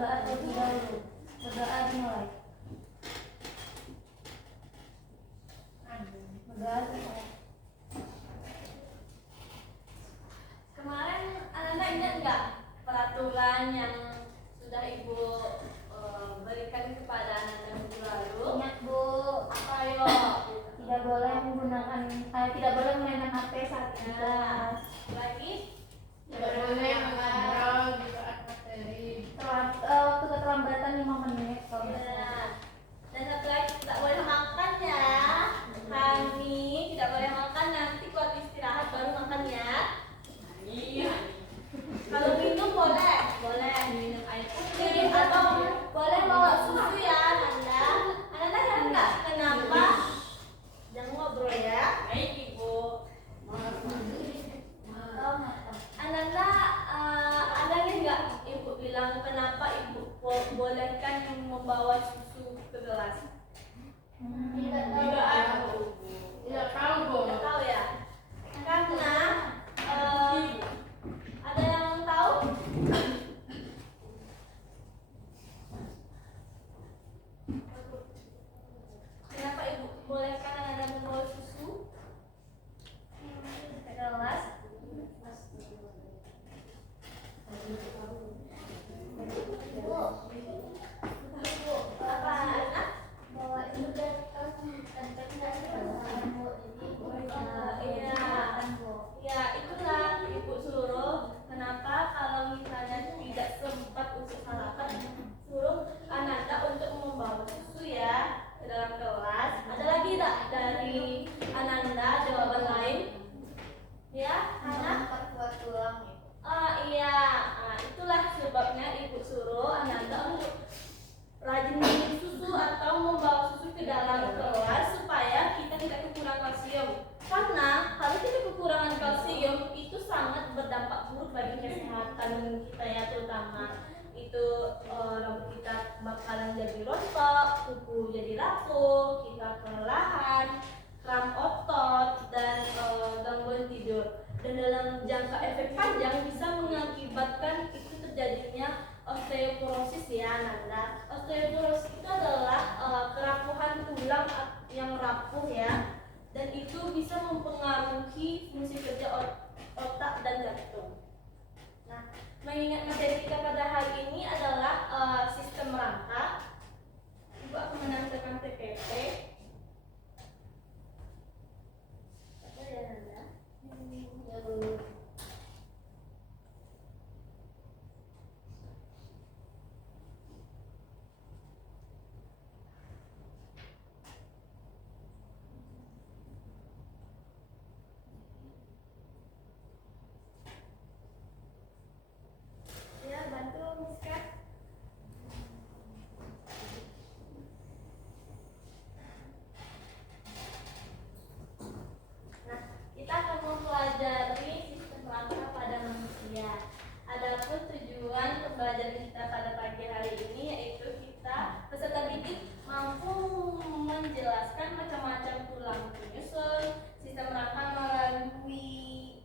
berdoa terlebih dahulu. Berdoa dimulai. Berdoa dimulai. Kemarin Ananda ingat nggak peraturan yang sudah Ibu berikan kepada Ananda minggu lalu? Ingat Bu. Apa yo? Tidak boleh menggunakan, tidak boleh memainkan HP saat di kelas. Lagi? Tidak boleh mengobrol di saat materi. Waktu keterlambatan 5 menit kalau nggak salah. Ya. Dan satu lagi tidak boleh makan ya. Hani tidak boleh makan, nanti kalau istirahat baru makan ya. Iya. Kalau minum boleh, boleh minum air putih atau boleh bawa susu ya, Ananda. Ananda kan nggak kenapa? Jangan ngobrol ya. Baik Ibu. Ananda, ada nggak Ibu bilang kenapa Ibu bolehkan membawa susu ke gelas? Tidak tahu. Tidak tahu. Tidak tahu Bu. Tidak tahu ya? Karena ada yang tahu? Kenapa Ibu bolehkan Ananda membawa susu ke gelas? Apa anak? Bawa juga Iya. Ya itulah Ibu suruh. Kenapa kalau misalnya tidak sempat untuk sarapan, suruh Ananda untuk membawa susu ya ke dalam kelas. Ada lagi tidak dari Ananda jawaban lain? Ya, anak? Iya. Nah, itulah sebabnya Ibu suruh Ananda untuk rajin minum susu atau membawa susu ke dalam kelas supaya kita tidak kekurangan kalsium. Karena kalau kita kekurangan kalsium itu sangat berdampak buruk bagi kesehatan kita ya, terutama itu rambut kita bakalan jadi rontok, kuku jadi rapuh, kita kelelahan, kram otot dan gangguan tidur. Dan dalam jangka efek panjang bisa mengakibatkan itu terjadinya osteoporosis ya, Nanda. Osteoporosis itu adalah kerapuhan tulang yang rapuh ya, dan itu bisa mempengaruhi fungsi kerja otak dan jantung. Nah, mengingat materi kita pada hari ini adalah sistem rangka, Ibu akan menampilkan PPT. Apa ya, Nanda? Ya, bantu Miska. Nah, kita akan mempelajari sistem rangka pada manusia. Adapun tujuan pembelajaran kita pada pagi hari ini yaitu kita peserta didik mampu menjelaskan macam-macam tulang penyusun, sistem rangka melalui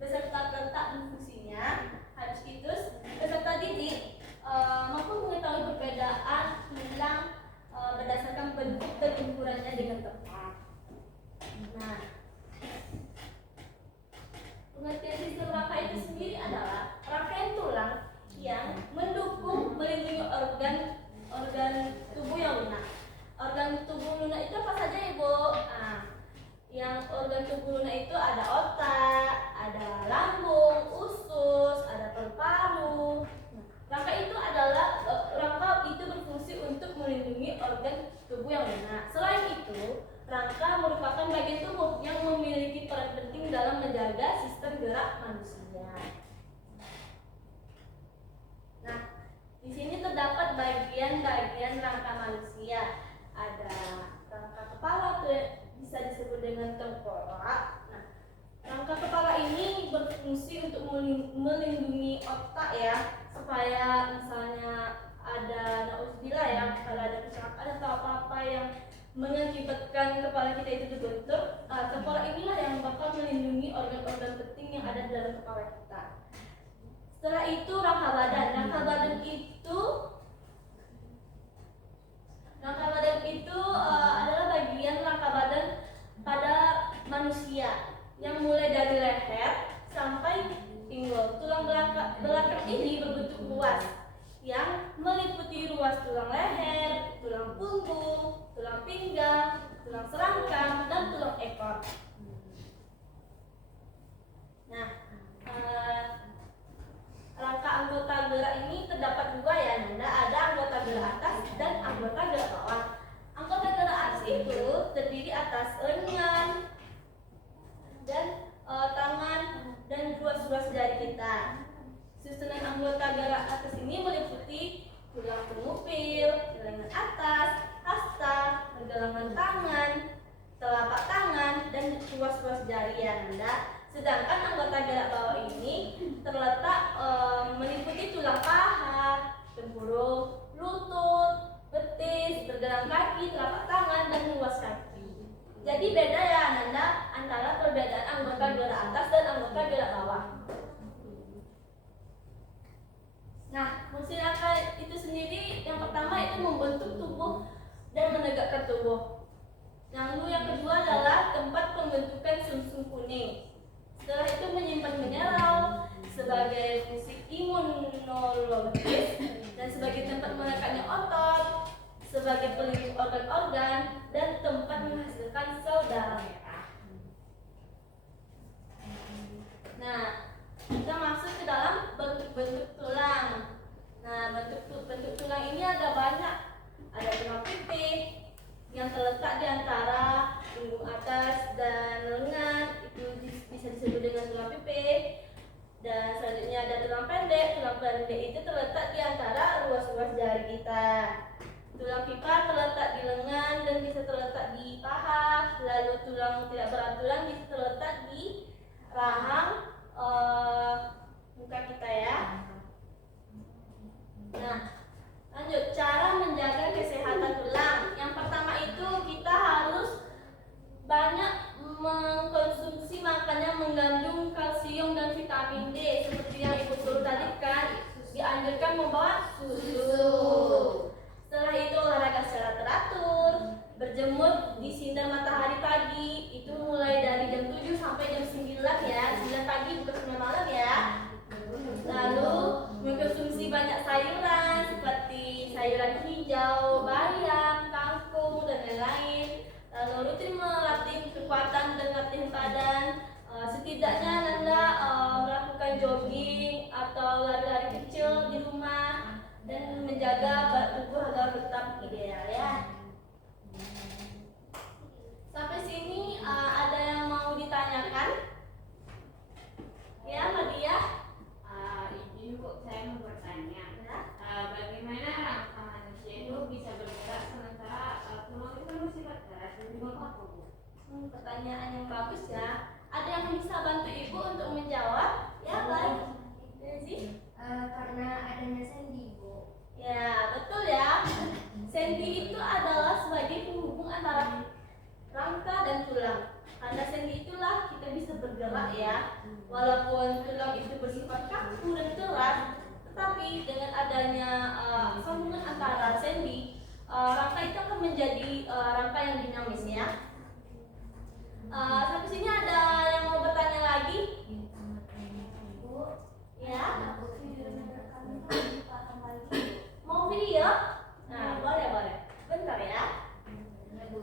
beserta letak dan fungsinya. Habis itu peserta didik mampu mengetahui perbedaan tulang berdasarkan bentuk dan ukurannya dengan tepat. Nah, pengertian sistem rangka itu sendiri adalah rangkaian tulang yang mendukung melindungi organ tubuh yang lunak. Organ tubuh lunak itu apa saja Ibu? Nah, yang organ tubuh lunak itu ada otak, ada lambung, usus, ada paru-paru. Rangka itu adalah rangka itu berfungsi untuk melindungi organ tubuh yang lunak. Selain itu, rangka merupakan bagian tubuh yang memiliki peran penting dalam menjaga sistem gerak manusia. Nah, di sini terdapat bagian-bagian rangka manusia. Ada rangka kepala, bisa disebut dengan tengkorak. Nah, rangka kepala ini berfungsi untuk melindungi otak ya, supaya misalnya ada nauzubillah ya, kalau ada kecelakaan atau apa-apa yang mengakibatkan kepala kita itu dibentur, tengkorak inilah yang bakal melindungi organ-organ penting yang ada di dalam kepala kita. Setelah itu rangka badan. Rangka badan itu tulang serangkam, dan tulang ekor. Nah, rangka anggota gerak ini terdapat dua ya, Nanda. Ada anggota gerak atas dan anggota gerak bawah. Anggota gerak atas itu terdiri atas lengan dan tangan dan ruas-ruas jari kita. Susunan anggota gerak atas ini meliputi tulang pengupil, lengan atas, hasta, pergelangan tangan, telapak tangan, dan ruas-ruas jari ya, Nanda. Sedangkan anggota gerak bawah ini terletak meliputi tulang paha, tempurung, lutut, betis, pergelangan kaki, telapak tangan, dan ruas kaki. Jadi beda ya, Nanda, antara perbedaan anggota gerak atas dan anggota gerak bawah. Nah, fungsi rangka itu sendiri yang pertama itu membentuk tubuh dan menegakkan tubuh. Lalu yang kedua adalah tempat pembentukan sumsum kuning. Setelah itu menyimpan mineral sebagai fungsi imunologis dan sebagai tempat melekatnya otot, sebagai pelindung organ-organ, dan tempat menghasilkan sel darah merah. Nah, kita masuk ke dalam bentuk-bentuk tulang. Nah, bentuk tulang ini ada banyak. Ada tulang pipih yang terletak di antara punggung atas dan lengan, itu bisa disebut dengan tulang pipih. Dan selanjutnya ada tulang pendek. Tulang pendek itu terletak di antara ruas-ruas jari kita. Tulang pipa terletak di lengan dan bisa terletak di paha. Lalu tulang tidak beraturan bisa terletak di rahang muka kita ya. Nah, lanjut cara menjaga kesehatan tulang. Yang pertama itu kita harus banyak mengkonsumsi makanan yang mengandung kalsium dan vitamin D, seperti yang Ibu suruh tadi kan, dianjurkan membawa susu. Setelah itu olahraga secara teratur, berjemur di sinar matahari pagi, itu mulai dari jam 7 sampai jam 9 ya, 9 pagi bukan 9 malam ya. Lalu mengkonsumsi banyak sayuran seperti sayuran hijau, bayam, kangkung, dan lain-lain. Lalu rutin melatih kekuatan dan latihan badan. Setidaknya Nanda melakukan jogging atau lari-lari kecil di rumah dan menjaga berat tubuh agar tetap ideal ya. Sampai sini ada yang mau ditanyakan? Ya, Madia? Izin Bu, saya mau bertanya. Bagaimana rangka manusia itu bisa bergerak sementara tulang itu masih bergerak? Sebelum apa Bu? Pertanyaan yang bagus ya. Ada yang bisa bantu Ibu untuk menjawab? Ya, baik. Desi? Karena adanya sendi, Bu. Ya, betul ya. Sendi itu adalah sebagai penghubung antara rangka dan tulang. Karena sendi itulah kita bisa bergerak ya. Walaupun tulang itu bersifat kaku dan keras, tetapi dengan adanya sambungan antara sendi, rangka itu akan menjadi rangka yang dinamis ya. Sampai sini ada yang mau bertanya lagi? Bu, Ya. aku video kami lagi. Mau video? Nah, boleh. Bentar ya. Ya, Bu.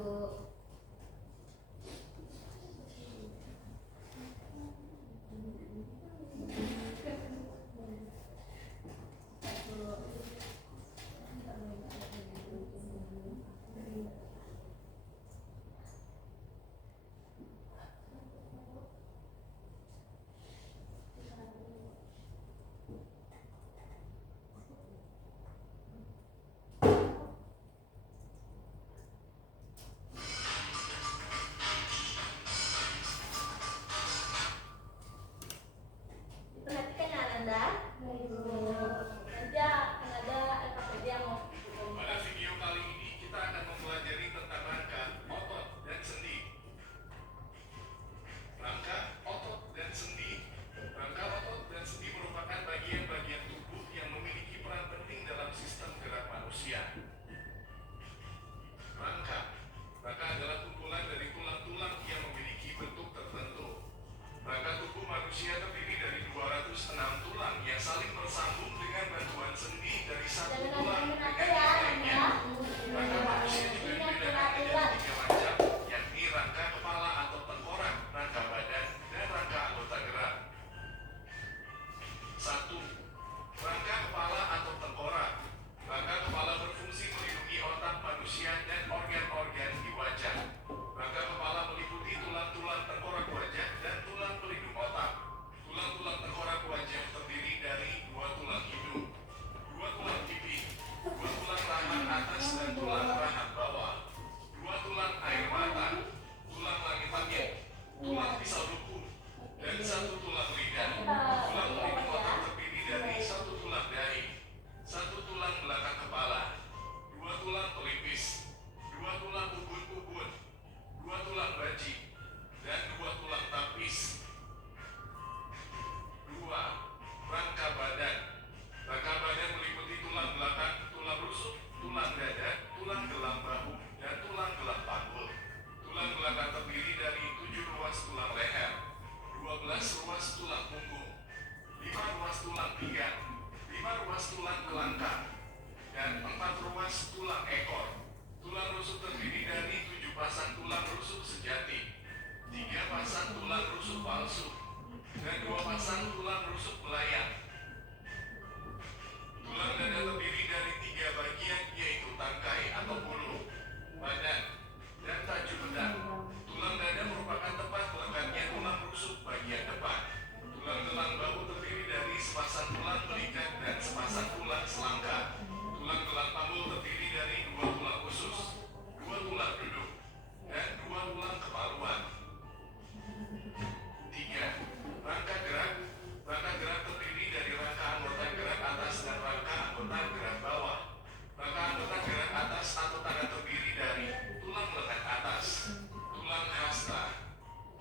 bawah. Maka anggota gerak atas atau tanda terdiri dari tulang lengan atas, tulang hasta,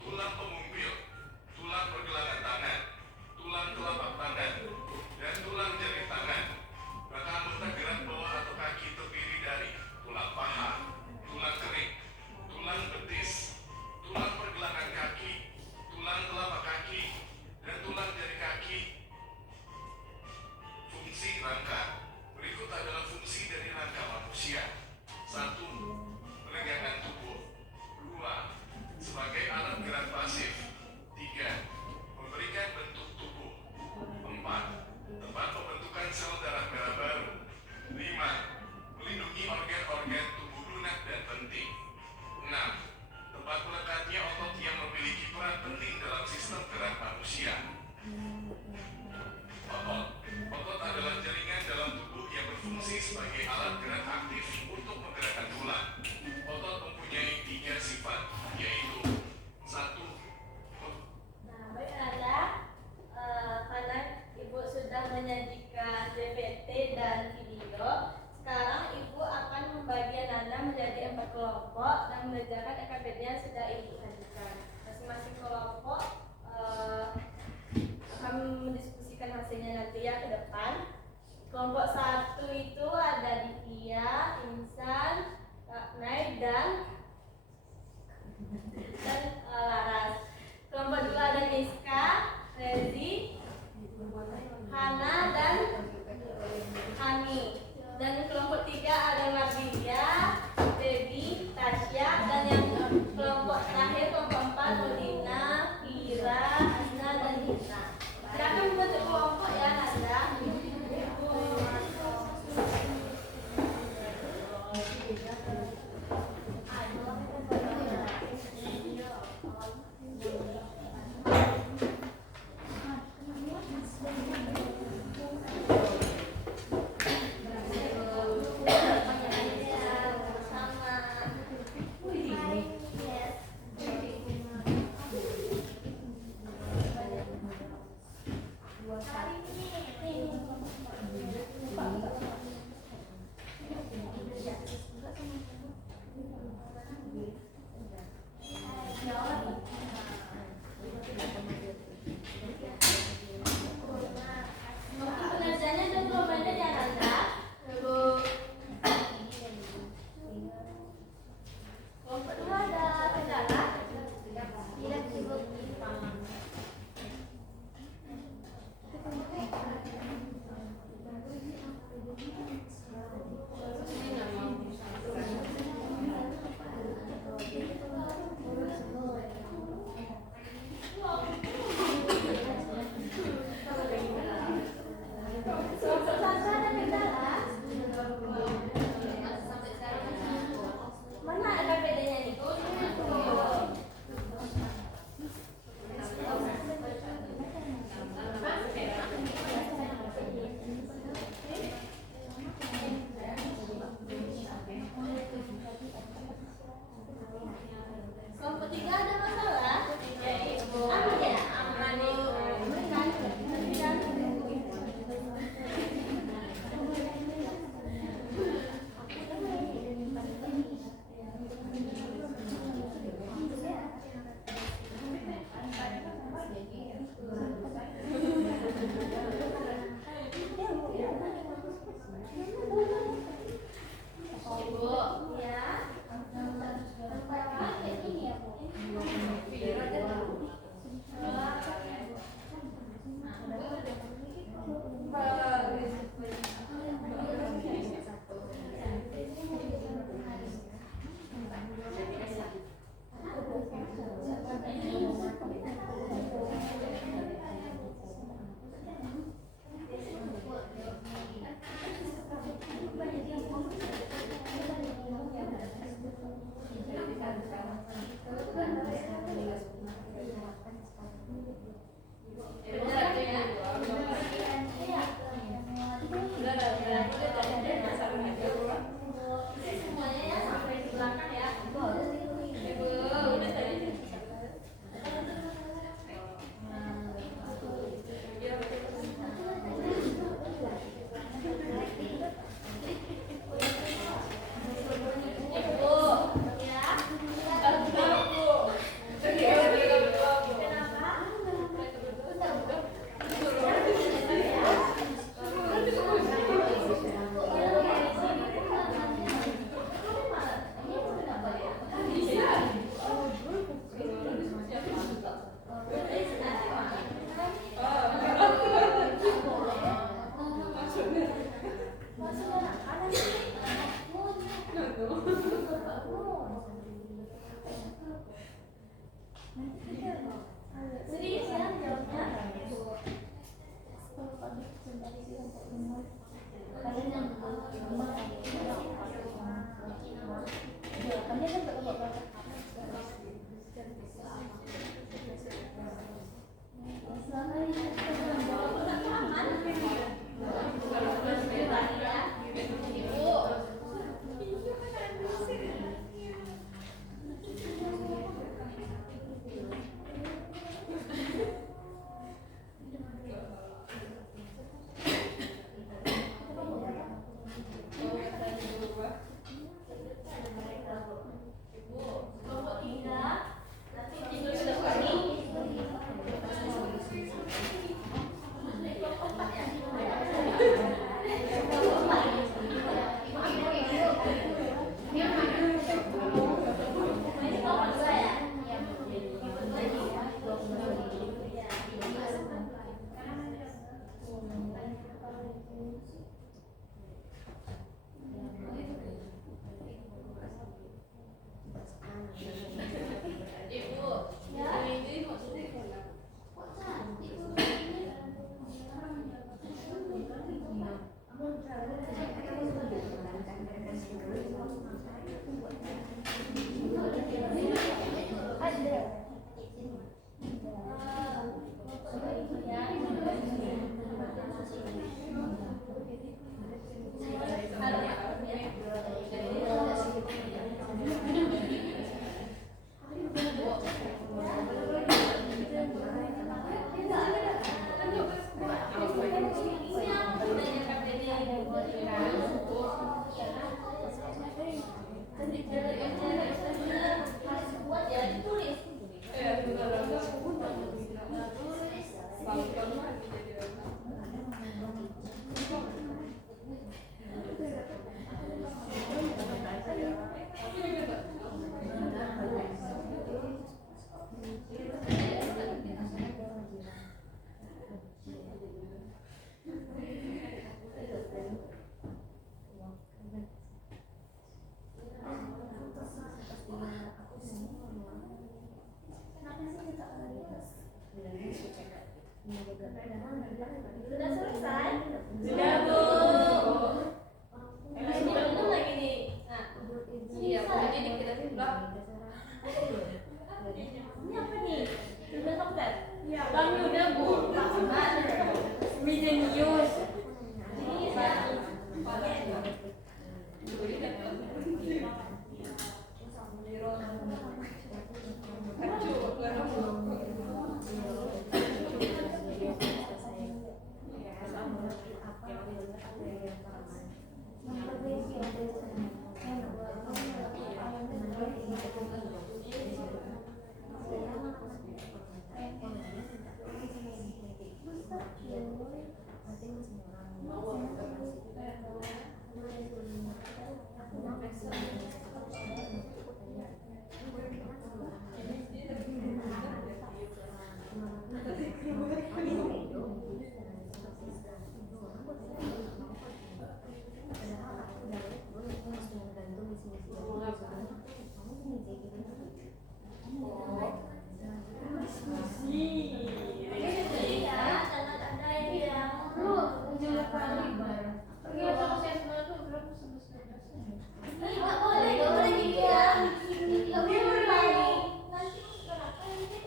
tulang pengumpil, tulang pergelangan tangan, tulang telapak tangan, dan tulang jari tangan. Maka anggota gerak bawah atau kaki terdiri dari tulang paha, tulang kering, tulang betis, tulang pergelangan kaki, tulang telapak kaki, dan tulang jari kaki. Fungsi rangka. Berikut adalah fungsi dari rangka manusia. 1. Peregangan tubuh. 2. Sebagai alat gerak pasif. 3. Memberikan bentuk tubuh. 4. Tempat pembentukan sel darah merah baru. 5. Melindungi organ-organ tubuh lunak dan penting. 6. Tempat melekatnya otot yang memiliki peran penting dalam sistem gerak manusia. Otot adalah jaringan dalam tubuh yang berfungsi sebagai alat gerak aktif untuk menggerakkan tulang. Otot mempunyai 3 sifat, yaitu 1. Nah, baik Ananda, karena Ibu sudah menyajikan PPT dan video, sekarang Ibu akan membagi Ananda menjadi 4 kelompok dan mengerjakan EKPD yang sudah Ibu sajikan. Masing-masing kelompok akan mendiskusikan hasilnya nanti ya ke depan. Kelompok 1 itu ada Divya, Insan, Kak Nay, dan Laras. Kelompok 2 ada Miska, Rezi, Hana, dan Hani. Dan kelompok 3 ada Mardia, Debbie, Tasya, dan yang kelompok terakhir kelompok 4 Molina, Kira, Asna, dan Hina. Silakan membentuk kelompok ya Nanda. Sama. Nggak boleh gitu ya. Lebih berbalik. Nanti kenapa ini?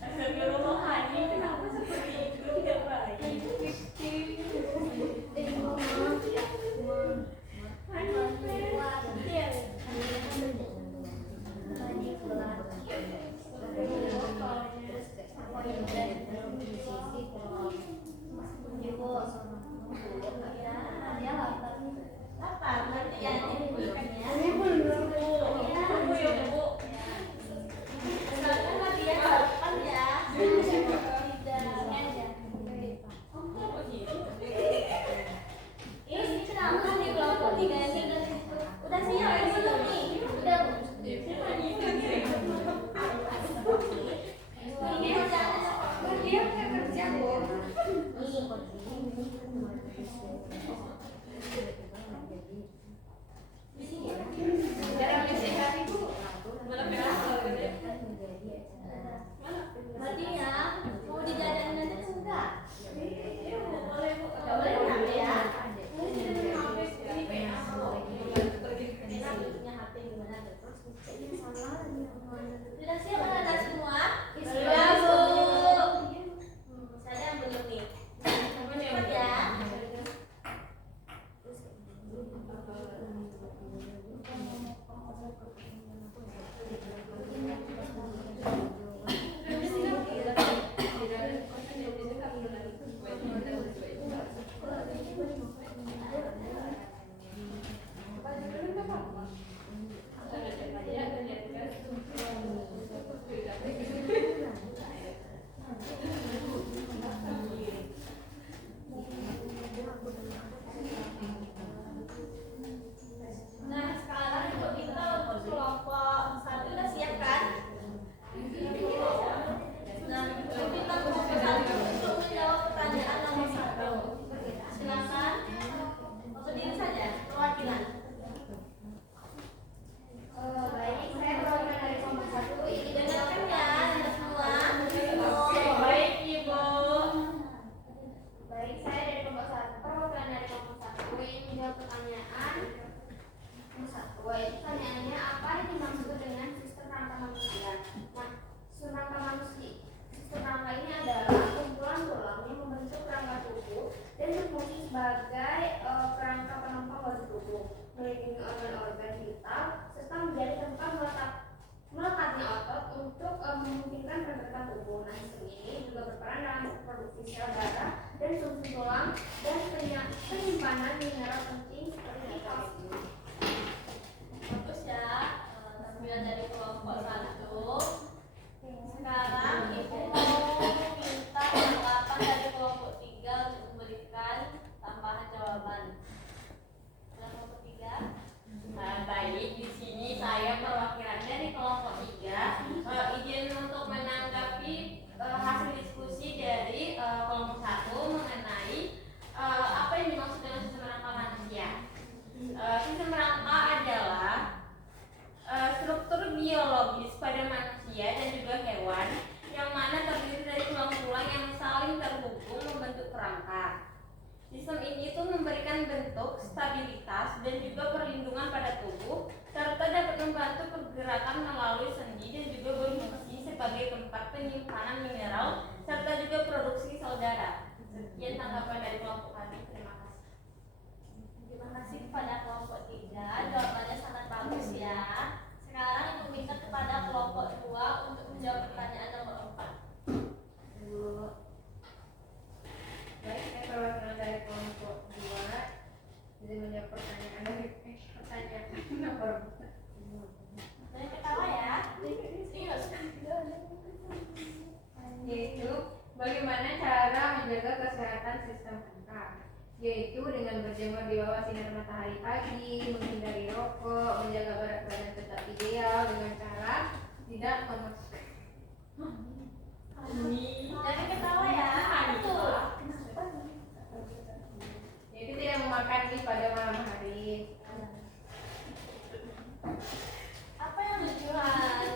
Astagfirullahaladzim, kenapa seperti itu? Tidak baik. Lapar, nanti ya makannya. Tunggu ya, Bu. Sekarang lagi ya sarapan ya. Ini kenapa nih kelompok 3 ini? Udah siap belum nih? Udah. Berarti ya, mau dijajanin aja tuh enggak? Enggak boleh HP ya. Sudah siap anak-anak semua? Sudah, Bu. Saya yang belum nih. Cepat ya. Nah, sekarang untuk kita untuk kelompok 1 udah siap kan? Nah, untuk kita kelompok 1 untuk menjawab pertanyaan nomor 1. Silakan berdiri saja, perwakilan. Baik, saya perwakilan dari kelompok 1 ini Dengarkan ya, Anda semua. Baik, Ibu. Baik, saya dari kelompok 1, perwakilan dari kelompok 1 ingin menjawab pertanyaan nomor 1. Itu pertanyaannya, apa yang dimaksud dengan sistem rangka manusia? Nah, sistem rangka manusia, sistem rangka ini adalah kumpulan tulang yang membentuk rangka tubuh dan berfungsi sebagai kerangka penopang batu tubuh, melindungi organ-organ vital serta menjadi tempat melekatnya otot untuk memungkinkan pergerakan tubuh. Nah, sistem ini juga berperan dalam produksi sel darah dan sumsum tulang dan penyimpanan mineral penting seperti kalsium. Bagus ya, tampilan dari kelompok 1. Sekarang Ibu mau minta tanggapan dari kelompok 3 untuk memberikan tambahan jawaban. Kelompok 3. Baik, di sini saya perwakilan dari kelompok 3 izin untuk menanggapi hasil diskusi dari kelompok 1 mengenai apa yang dimaksud dengan sistem rangka manusia. Sistem rangka adalah struktur biologis pada manusia dan juga hewan yang mana terdiri dari tulang-tulang yang saling terhubung membentuk kerangka. Sistem ini tuh memberikan bentuk, stabilitas, dan juga perlindungan pada tubuh, serta dapat membantu pergerakan melalui sendi dan juga berfungsi sebagai tempat penyimpanan mineral, serta juga produksi sel darah. Sekian tanggapan dari kelompok kami. Terima kasih. Terima kasih kepada kelompok 3, jawabannya sangat bagus ya. Sekarang Ibu minta kepada kelompok 2 untuk menjawab pertanyaan nomor 4. Baik, saya perwakilan dari kelompok 2 jadi menjawab pertanyaan dari pertanyaan nomor 4. Jangan ketawa ya. Serius. Yaitu bagaimana cara menjaga kesehatan sistem rangka, yaitu dengan berjemur di bawah sinar matahari pagi, menghindari rokok, menjaga berat badan tetap ideal dengan cara tidak memasukkan. Jangan ketawa ya. Betul. Yaitu tidak memakan mie pada malam hari. Apa yang tujuan?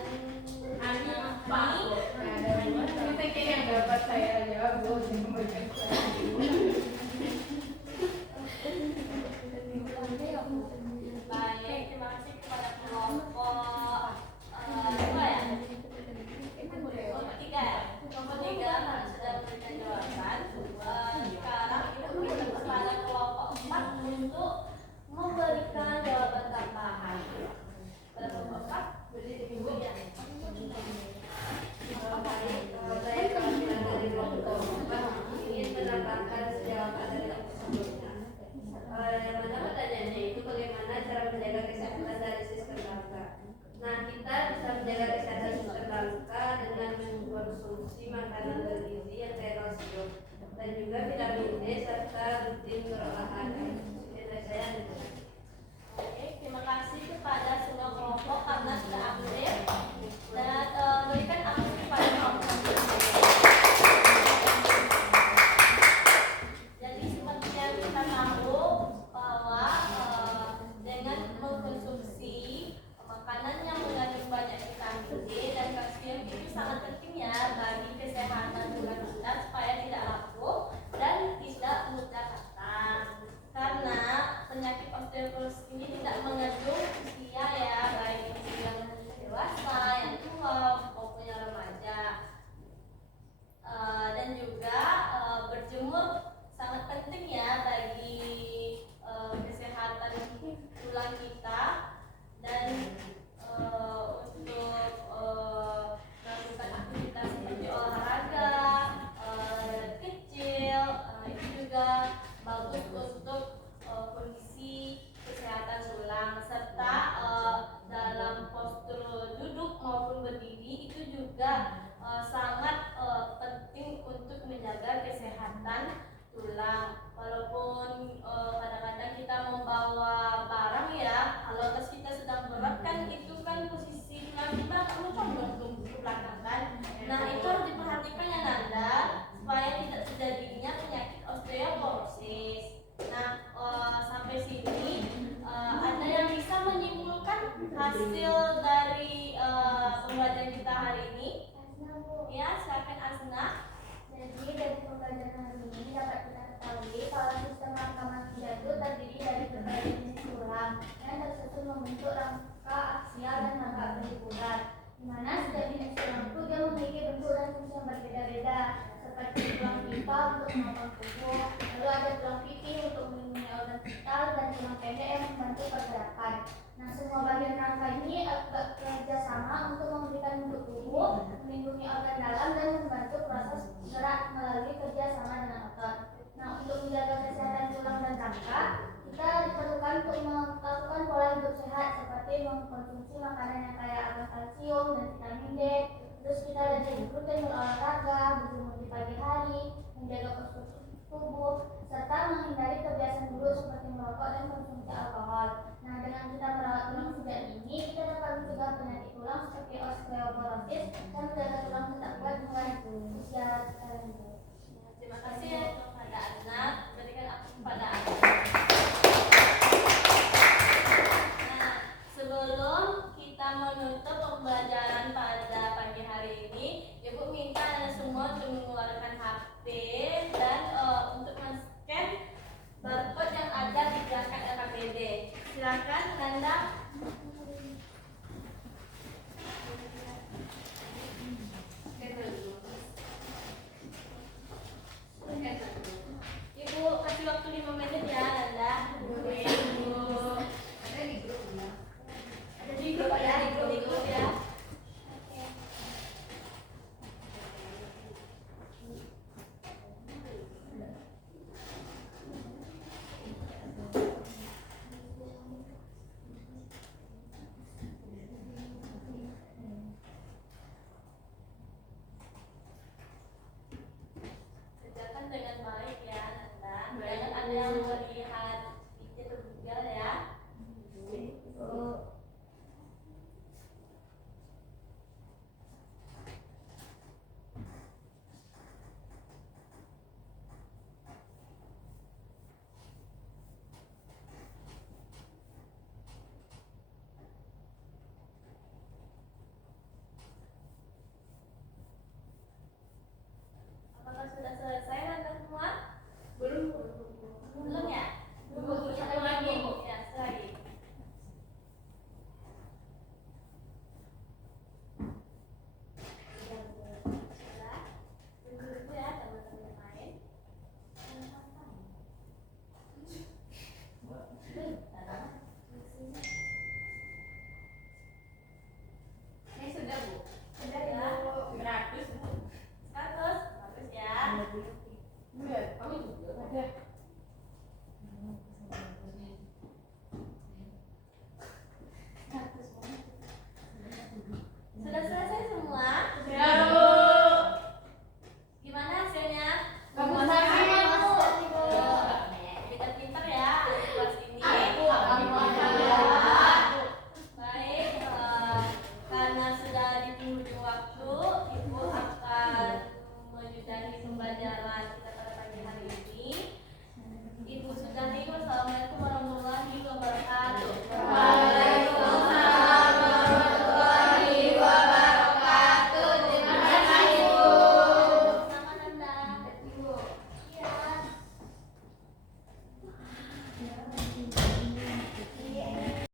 Ani Pak. Nah, dari mungkin yang dapat saya jawab, Bu, jangan memberikan saya. untuk memberikan jawaban tambahan. Pada Bapak berdiri Ibu ya. Saya perwakilan dari kelompok 4 ingin menambahkan jawaban dari sebelumnya. Yang mana pertanyaannya itu bagaimana cara menjaga kesehatan dari sistem bangsa. Nah, kita bisa menjaga kesehatan sistem bangsa dengan mengkonsumsi makanan bergizi yang kaya kalsium dan juga vitamin D serta rutin berolahraga. Sekian saya. Oke, terima kasih kepada semua kelompok karena sudah aktif dan berikan aktif kepada kelompok. Jadi seperti yang kita tahu bahwa dengan mengkonsumsi makanan yang mengandung banyak vitamin D dan kalsium itu sangat penting ya bagi kesehatan tulang kita supaya tidak rapuh dan tidak mudah patah. Karena penyakit osteoporosis ini tidak mengandung usia ya, baik usia yang dewasa, yang tua maupun yang remaja. Dan juga berjemur sangat penting ya bagi kesehatan tulang kita dan untuk melakukan aktivitas seperti olahraga kecil itu juga bagus untuk kondisi kesehatan tulang serta dalam postur duduk maupun berdiri itu juga sangat penting untuk menjaga kesehatan tulang. Walaupun kadang-kadang kita membawa barang ya, kalau tas kita sedang berat kan itu kan posisi tulang kita condong ke belakang kan. Nah itu harus diperhatikan ya Nanda supaya tidak terjadinya penyakit osteoporosis. Nah sampai sini ada yang bisa menyimpulkan hasil dari pembelajaran kita hari ini? Ya, silakan Asna. Jadi dari pembelajaran hari ini dapat kita ketahui kalau sistem rangka manusia itu terdiri dari berbagai jenis tulang yang tersusun membentuk rangka aksial dan rangka pelipur, di mana setiap jenis tulang itu dia memiliki bentuk dan fungsi yang berbeda-beda, seperti tulang pipa untuk menopang tubuh, lalu ada tulang pipih untuk melindungi organ vital dan tulang pendek yang membantu pergerakan. Nah, semua bagian rangka ini bekerja sama untuk memberikan bentuk tubuh, melindungi organ dalam dan membantu proses gerak melalui kerja sama dengan otot. Nah, untuk menjaga kesehatan tulang dan rangka, kita diperlukan untuk melakukan pola hidup sehat seperti mengkonsumsi makanan yang kaya akan kalsium dan vitamin D. Terus kita rutin berolahraga, berjemur di pagi hari, menjaga postur tubuh, serta menghindari kebiasaan buruk seperti merokok dan konsumsi alkohol. Nah, dengan kita merawat tulang sejak dini, kita dapat mencegah penyakit tulang seperti osteoporosis dan menjaga tulang tetap kuat mulai usia lanjut. Terima kasih ya kepada Asna. Berikan aku kepada Asna. Nah, sebelum kita menutup pembelajaran pada pagi hari ini, Ibu minta Anda semua untuk mengeluarkan HP dan untuk men-scan barcode yang ada di belakang LKPD. Silakan Nanda